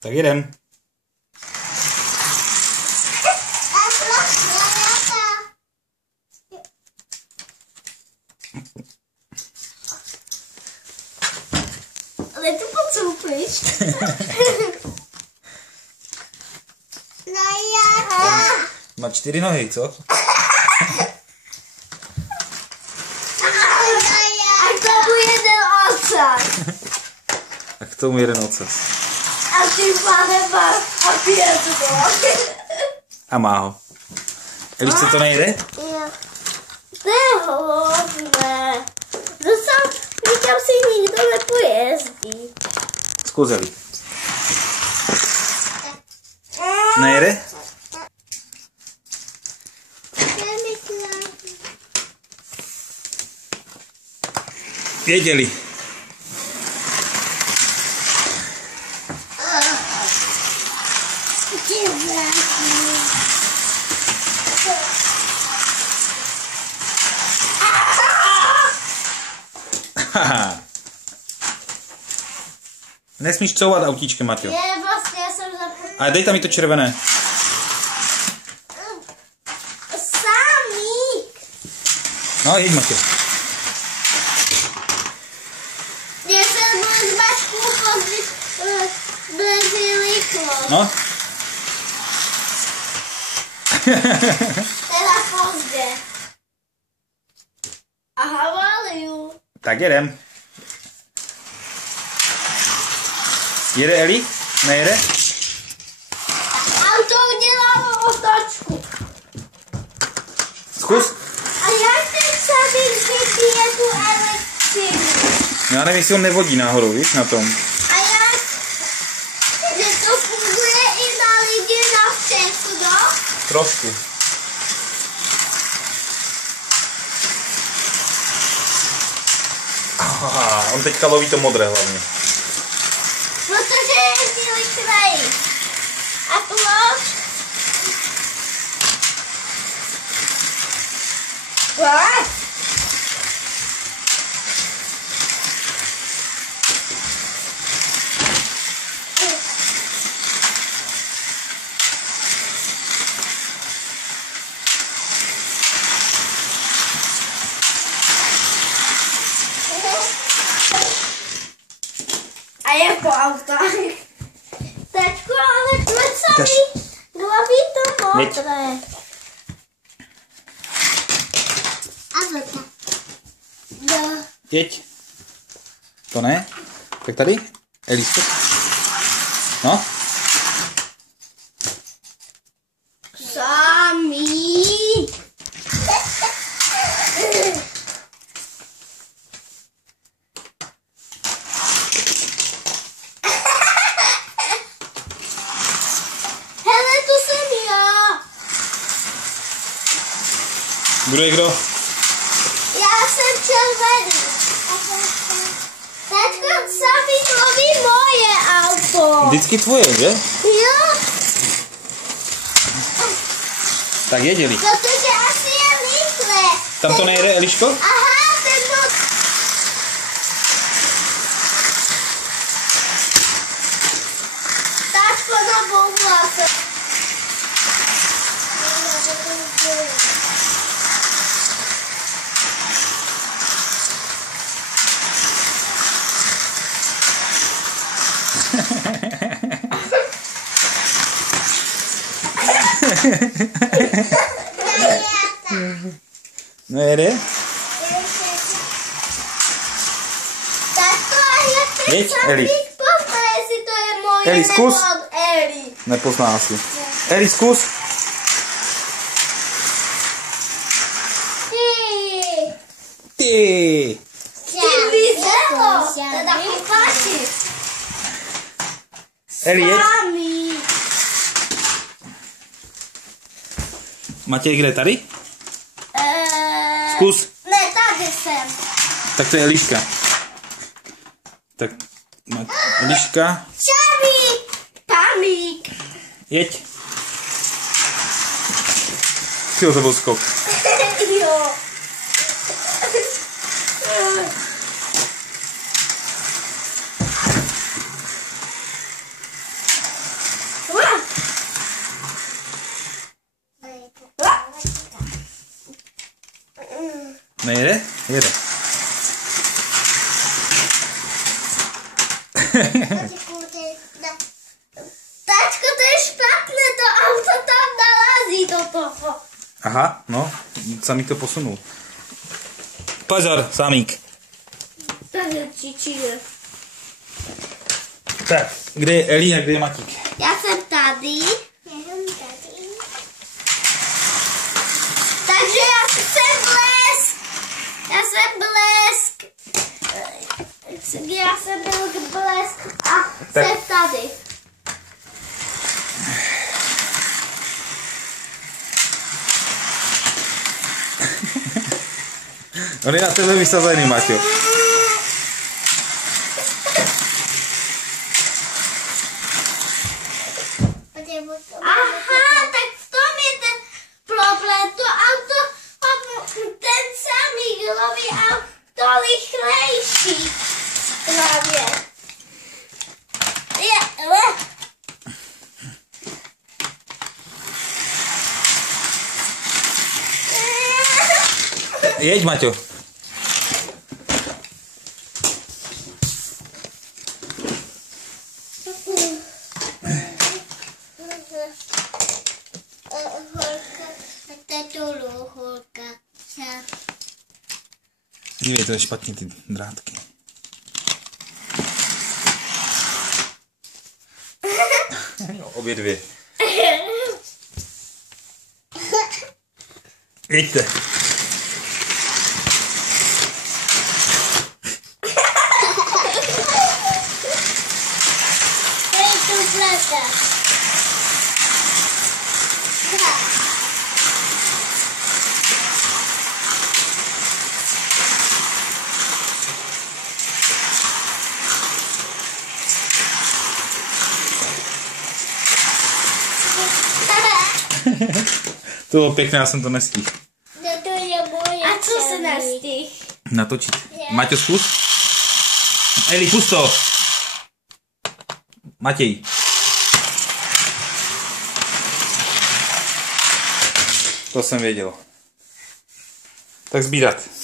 Tak jedem. Ale tu pocoupíš. Má 4 nohy, co? A k tomu jeden ocas. A k tomu jeden ocas. A ty máme a pět. A má ho. Elišce, to nejde? Jo. To je hodné. Zase nikam si nikdo nepojezdí. Zkus, Eli. Nejde? Věděli. Nesmíš couvat autíčkem, Maťo. Je, vlastně já jsem zapomněla. Ale dej tam i to červené. Samík. No, jeď, Maťo. Já jsem byl z bačku brzy rychlo. No. Teda pozdě. A havaluju. Tak jedem. Jede Eli? Nejede? Auto udělalo otočku. Zkus. A jak ten samík vypije tu elektřinu? Já nevím, jestli on nevodí náhodou, víš, na tom. A jak? Že to funguje i na lidi na vteku, no? Trošku. Aha, on teďka loví to modré hlavně. Protože jezdí rychleji. A proč? What? A je po autách. Tačku, ale proč hlavy to modré? A to tak. No. Jeď. To ne? Tak tady? Elisko? No? Samík. Hele, to jsem já. Bude kdo? Já jsem červený. Tačko, Samík loví moje auto. Vždycky tvoje, že? Jo, Tak jeděli. protože asi je rychle. Tam to nejde, Eliško? Aha, ten byl... Tačko nabouvla se. Nejde? Tačko, a jak ten Jeď, Eli. Samík pozná, jestli to je moje Eli, zkus. nebo od Eli. Nepozná asi. Eli, zkus. Ty. Ty. Ty vizelo. Teda poplaši. Eli, jeď. Samík. Matěj, kde tady? Zkus. Ne, tady jsem. Tak to je Eliška. Tak, Eliška. Samík. Pamík. Jeď. Tyjo, to byl skok. Jo. Nejde? Jede. Tačko, to je špatné, to auto tam nalází do toho. Aha, no, Samík to posunul. Pozor, Samík. Takže čičíne. Tak, kde je Eli a kde je Matík? Já jsem tady. Takže já jsem blesk. Já jsem blesk. Já jsem byl blesk a Tak. jsem tady. On je na tebe vysazený, Maťo. Aha, tak v tom je ten problém. To auto, ten samý loví auto rychlejší. Právě. Jeď, Maťo. Dívej, to je špatně ty drátky. Obě dvě. Jeďte. To bylo pěkné, já jsem to nestihl. A co se nestihl? Natočit. Maťo, zkus. Eli, pust to. Matěj. To jsem věděl. Tak sbírat.